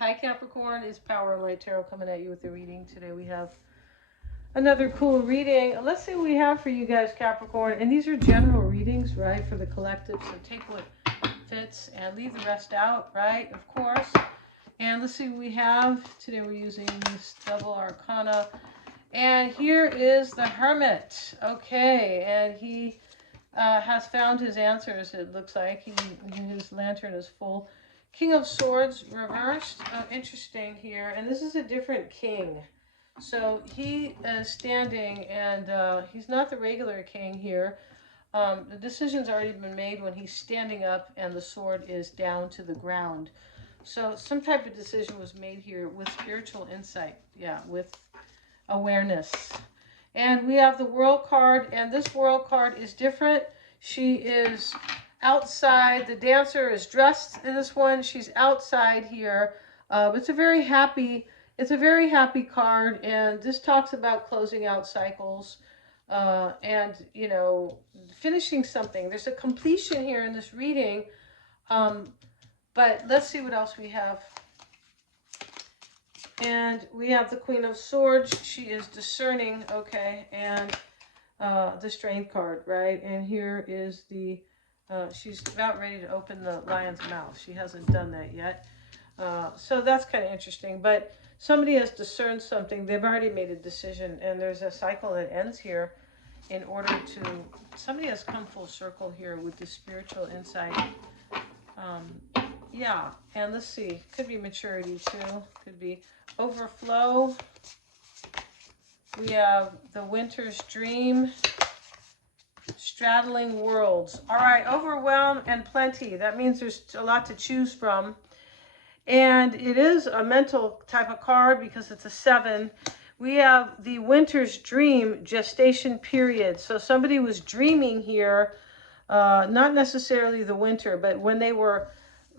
Hi Capricorn, it's Power and Light Tarot coming at you with the reading. Today we have another cool reading. Let's see what we have for you guys, Capricorn. And these are general readings, right, for the collective. So take what fits and leave the rest out, right, of course. And let's see what we have. Today we're using this Double Arcana. And here is the Hermit. Okay, and he has found his answers, it looks like. His lantern is full. King of Swords reversed. Oh, interesting here. And this is a different king. So he is standing, and he's not the regular king here. The decision's already been made when he's standing up and the sword is down to the ground. So some type of decision was made here with spiritual insight. Yeah, with awareness. And we have the World card, and this World card is different. She is outside. The dancer is dressed in this one. She's outside here. It's a very happy card, and this talks about closing out cycles and, you know, finishing something. There's a completion here in this reading, but let's see what else we have. And we have the Queen of Swords. She is discerning, okay, and the Strength card, right? And here is the, she's about ready to open the lion's mouth. She hasn't done that yet. So that's kind of interesting. But somebody has discerned something. They've already made a decision, and there's a cycle that ends here in order to, somebody has come full circle here with the spiritual insight. Yeah, and let's see. Could be maturity too. Could be overflow. We have the Winter's Dream. Straddling worlds. All right, overwhelm and plenty. That means there's a lot to choose from. And it is a mental type of card because it's a 7. We have the Winter's Dream gestation period. So somebody was dreaming here, not necessarily the winter, but when they were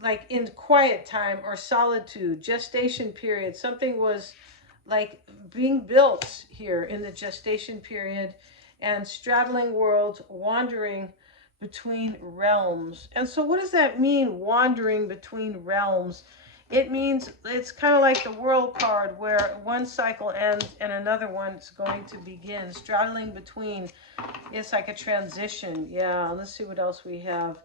like in quiet time or solitude, gestation period. Something was like being built here in the gestation period, and straddling worlds, wandering between realms. And so what does that mean, wandering between realms? It means it's kind of like the World card where one cycle ends and another one's going to begin. Straddling between, it's like a transition. Yeah, let's see what else we have.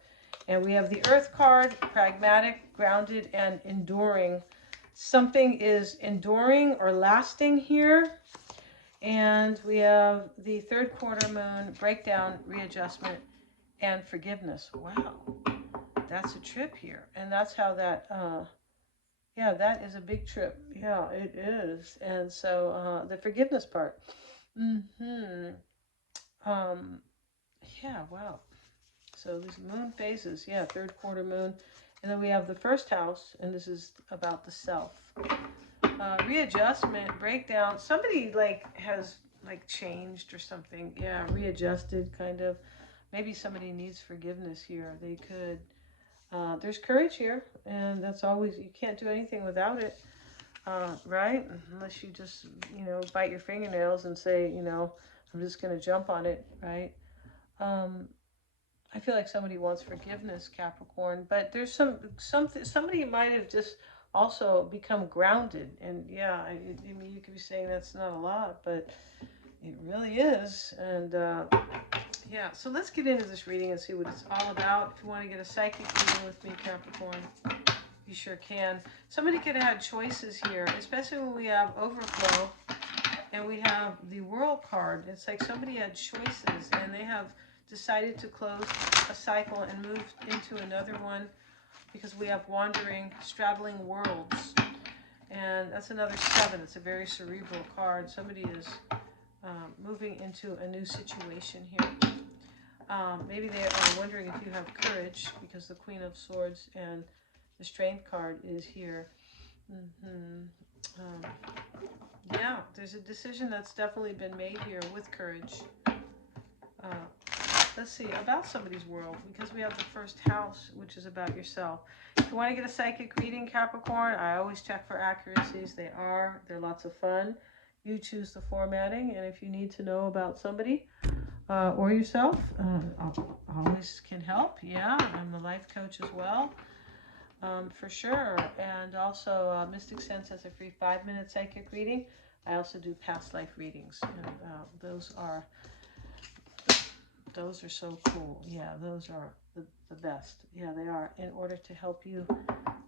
And we have the Earth card, pragmatic, grounded, and enduring. Something is enduring or lasting here. And we have the third quarter moon, breakdown, readjustment, and forgiveness. Wow, that's a trip here. And that's how that, yeah, that is a big trip. Yeah, it is. And so the forgiveness part. Yeah, wow. So these moon phases, yeah, third quarter moon. And then we have the first house, and this is about the self. Readjustment, breakdown. Somebody like has like changed or something. Yeah, readjusted kind of. Maybe somebody needs forgiveness here. They could. There's courage here, and that's always, you can't do anything without it, right? Unless you just, you know, bite your fingernails and say, you know, I'm just going to jump on it, right? I feel like somebody wants forgiveness, Capricorn, but there's somebody might have just also become grounded. And yeah, I mean, you could be saying that's not a lot, but it really is. And yeah, so let's get into this reading and see what it's all about. If you want to get a psychic reading with me, Capricorn, you sure can. Somebody could have had choices here, especially when we have overflow and we have the World card. It's like somebody had choices and they have decided to close a cycle and move into another one because we have wandering, straddling worlds. And that's another 7. It's a very cerebral card. Somebody is moving into a new situation here. Maybe they are wondering if you have courage because the Queen of Swords and the Strength card is here. Yeah, there's a decision that's definitely been made here with courage. Let's see, about somebody's world, because we have the first house, which is about yourself. If you want to get a psychic reading, Capricorn, I always check for accuracies. They're lots of fun. You choose the formatting, and if you need to know about somebody or yourself, I always can help. Yeah, I'm a life coach as well. For sure. And also, Mystic Sense has a free 5-minute psychic reading. I also do past life readings, and those are so cool. Yeah, those are the best. Yeah, they are. In order to help you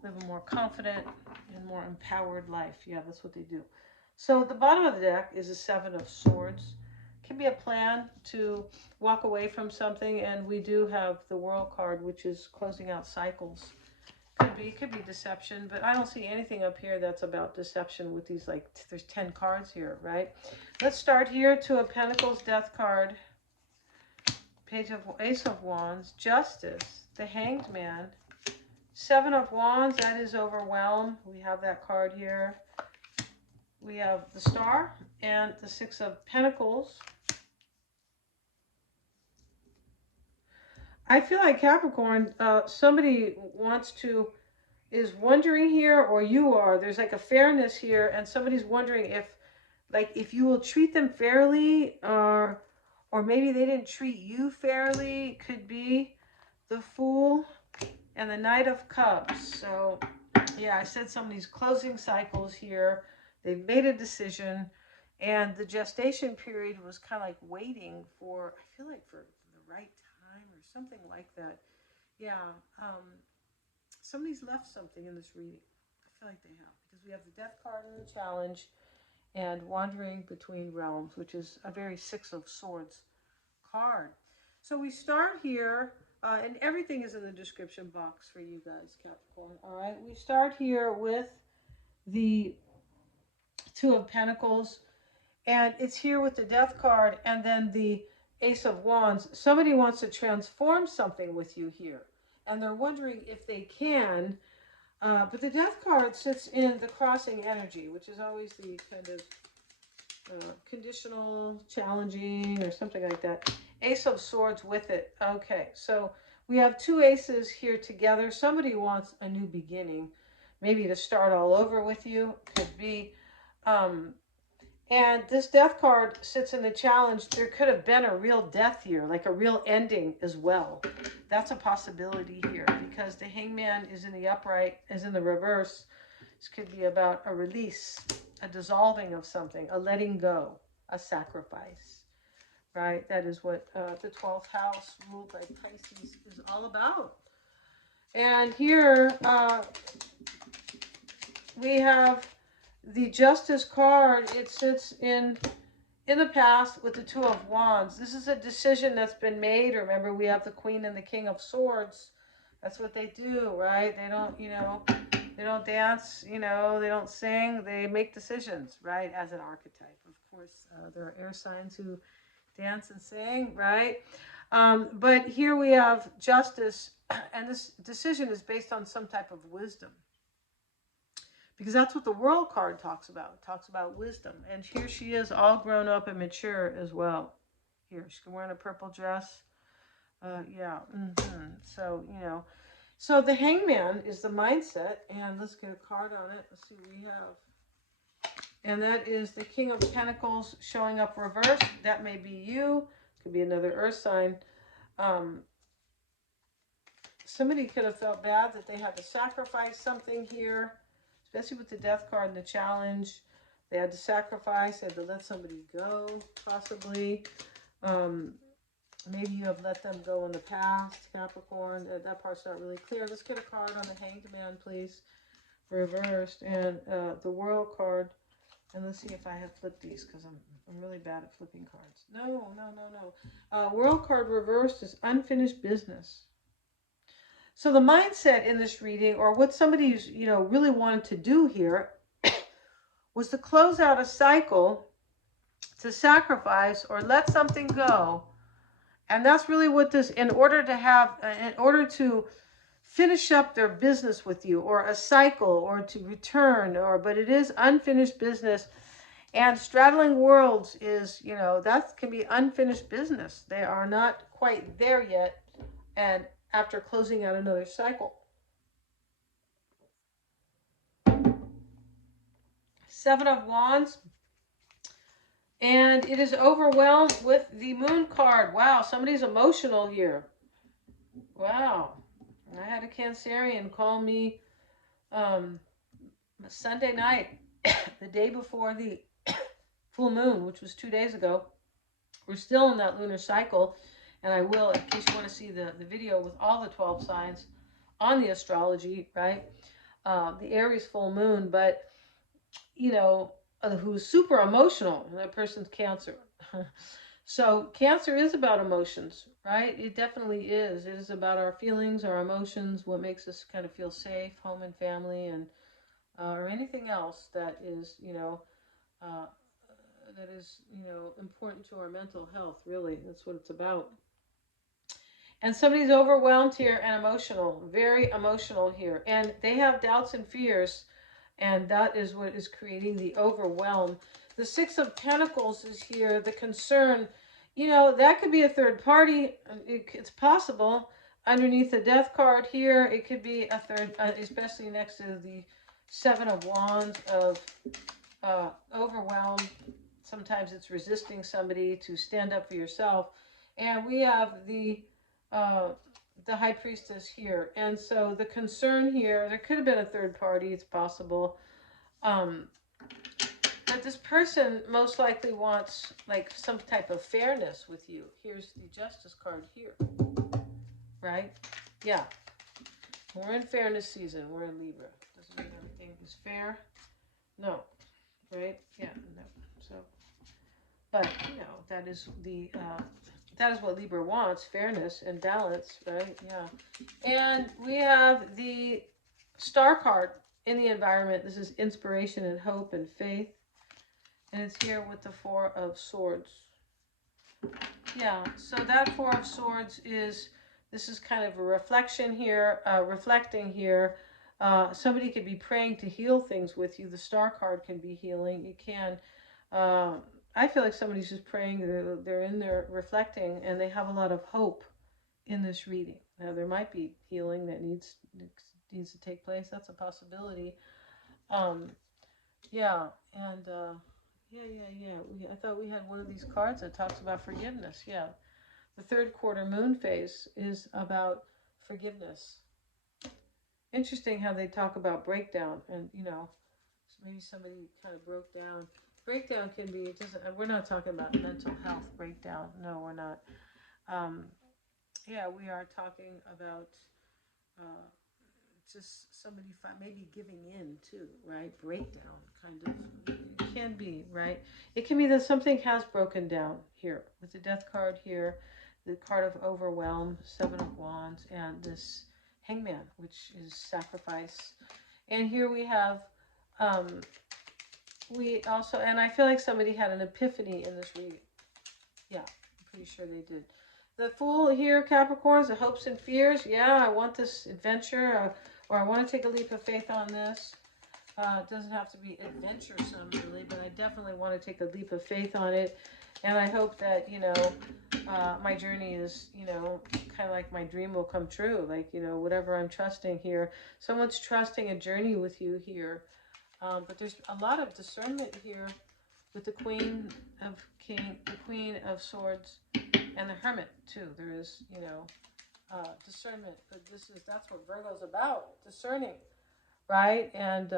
live a more confident and more empowered life. Yeah, that's what they do. So the bottom of the deck is a 7 of Swords. Can be a plan to walk away from something, and we do have the World card, which is closing out cycles. Could be deception, but I don't see anything up here that's about deception with these, like, there's 10 cards here, right? Let's start here. Two of Pentacles, Death card, Ace of Wands, Justice, the Hanged Man, 7 of Wands, that is overwhelm. We have that card here. We have the Star and the 6 of Pentacles. I feel like Capricorn, somebody is wondering here, or you are. There's like a fairness here, and somebody's wondering if you will treat them fairly, or maybe they didn't treat you fairly. Could be the Fool and the Knight of Cups. So yeah, I said somebody's closing cycles here. They've made a decision, and the gestation period was kind of like waiting for, I feel like for the right time or something like that. Yeah, somebody's left something in this reading. I feel like they have, because we have the Death card in the Challenge and Wandering Between Realms, which is a very 6 of Swords card. So we start here, and everything is in the description box for you guys, Capricorn. All right, we start here with the 2 of Pentacles, and it's here with the Death card and then the Ace of Wands. Somebody wants to transform something with you here, and they're wondering if they can, but the Death card sits in the crossing energy, which is always the kind of conditional, challenging, or something like that. Ace of Swords with it. Okay, so we have 2 aces here together. Somebody wants a new beginning, maybe to start all over with you. Could be. And this Death card sits in the Challenge. There could have been a real death here, like a real ending as well. That's a possibility here, because the Hangman is in the upright, is in the reverse. This could be about a release, a dissolving of something, a letting go, a sacrifice, right? That is what the 12th house, ruled by Pisces, is all about. And here we have the Justice card. It sits in the past with the 2 of Wands. This is a decision that's been made. Remember, we have the Queen and the King of Swords. That's what they do, right? They don't, they don't dance, they don't sing. They make decisions, right, as an archetype. Of course, there are air signs who dance and sing, right? But here we have Justice, and this decision is based on some type of wisdom, because that's what the World card talks about. It talks about wisdom. And here she is, all grown up and mature as well. Here, she's wearing a purple dress. Yeah. So, So the Hangman is the mindset, and let's get a card on it. Let's see what we have. And that is the King of Pentacles showing up reversed. That may be you. Could be another earth sign. Somebody could have felt bad that they had to sacrifice something here, especially with the Death card in the Challenge. They had to sacrifice, they had to let somebody go, possibly. Maybe you have let them go in the past, Capricorn. That part's not really clear. Let's get a card on the Hanged Man, please. Reversed. And the World card. And let's see if I have flipped these, because I'm really bad at flipping cards. No. World card reversed is unfinished business. So the mindset in this reading, or what somebody's, really wanted to do here, was to close out a cycle, to sacrifice or let something go. And that's really what this, in order to finish up their business with you, or a cycle, or to return, but it is unfinished business. And straddling worlds is, that can be unfinished business. They are not quite there yet, and after closing out another cycle. 7 of Wands. And it is overwhelmed with the Moon card. Wow, somebody's emotional here. Wow. I had a Cancerian call me Um, Sunday night, the day before the full moon, which was 2 days ago, we're still in that lunar cycle. And I will, in case you want to see the video with all the 12 signs on the astrology, right? The Aries full moon, but you know, who's super emotional, and that person's Cancer. So Cancer is about emotions, right? It definitely is. It is about our feelings, our emotions, what makes us kind of feel safe, home and family, and or anything else that is, uh, important to our mental health. Really, that's what it's about. And somebody's overwhelmed here and emotional, very emotional here, and they have doubts and fears, and that is what is creating the overwhelm. The Six of Pentacles is here, the concern. That could be a third party. It's possible. Underneath the Death card here, it could be a third, especially next to the Seven of Wands of overwhelm. Sometimes it's resisting somebody to stand up for yourself. And we have uh, the High Priestess here. And so the concern here, there could have been a third party, it's possible. Um, but this person most likely wants like some type of fairness with you. Here's the Justice card here, right? Yeah, we're in fairness season. We're in Libra. Doesn't mean everything is fair. No, right? Yeah, no. So, but that is that is what Libra wants: fairness and balance, right? Yeah. And we have the Star card in the environment. This is inspiration and hope and faith. And it's here with the Four of Swords. Yeah, so that Four of Swords this is kind of a reflection here, reflecting here. Somebody could be praying to heal things with you. The Star card can be healing. It can. Uh, I feel like somebody's just praying. They're in there reflecting, and they have a lot of hope in this reading. Now, there might be healing that needs to take place. That's a possibility. Um, yeah, and I thought we had one of these cards that talks about forgiveness. Yeah, the third quarter moon phase is about forgiveness. Interesting how they talk about breakdown, and maybe somebody kind of broke down. Breakdown can be. It doesn't. We're not talking about mental health breakdown. No, we're not. Um, yeah, we are talking about. Uh, just somebody maybe giving in too, right? Breakdown, kind of. It can be, right? It can be that something has broken down here with the Death card here, the card of overwhelm, Seven of Wands, and this Hangman, which is sacrifice. And here we have, and I feel like somebody had an epiphany in this reading. Yeah, I'm pretty sure they did. The Fool here, Capricorns, the hopes and fears. Yeah, I want this adventure, or I want to take a leap of faith on this. It doesn't have to be adventuresome, really, but I definitely want to take a leap of faith on it. And I hope that, my journey is, kind of like my dream will come true. Like, whatever I'm trusting here. Someone's trusting a journey with you here. But there's a lot of discernment here with the Queen of Swords, and the Hermit too. There is, discernment, but that's what Virgo's about, discerning, right? And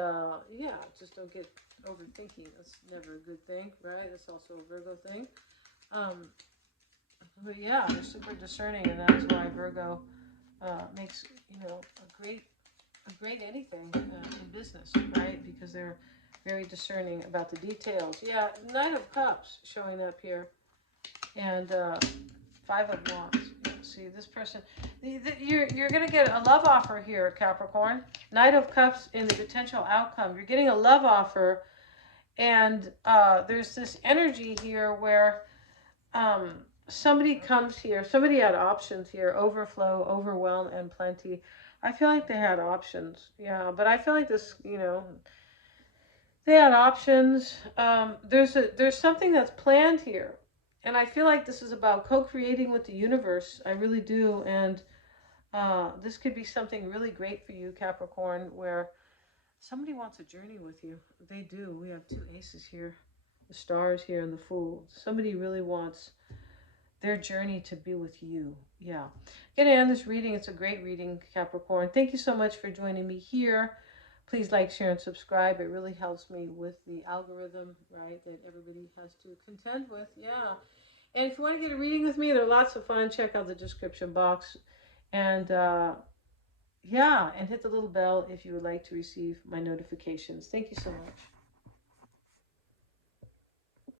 just don't get overthinking. That's never a good thing, right? That's also a Virgo thing. But yeah, they're super discerning, and that's why Virgo makes a great anything in business, right? Because they're very discerning about the details. Yeah, Knight of Cups showing up here, and Five of Wands. See, this person, you're going to get a love offer here, Capricorn. Knight of Cups in the potential outcome. You're getting a love offer, and there's this energy here where somebody comes here. Somebody had options here: overflow, overwhelm, and plenty. I feel like they had options. Yeah, but I feel like this, they had options. There's something that's planned here. And I feel like this is about co-creating with the universe. I really do. And this could be something really great for you, Capricorn, where somebody wants a journey with you. They do. We have two aces here, the stars here and the Fool. Somebody really wants their journey to be with you. Yeah. I'm going to end this reading. It's a great reading, Capricorn. Thank you so much for joining me here. Please like, share, and subscribe. It really helps me with the algorithm, right, that everybody has to contend with. Yeah. And if you want to get a reading with me, they're lots of fun. Check out the description box. And yeah, and hit the little bell if you would like to receive my notifications. Thank you so much.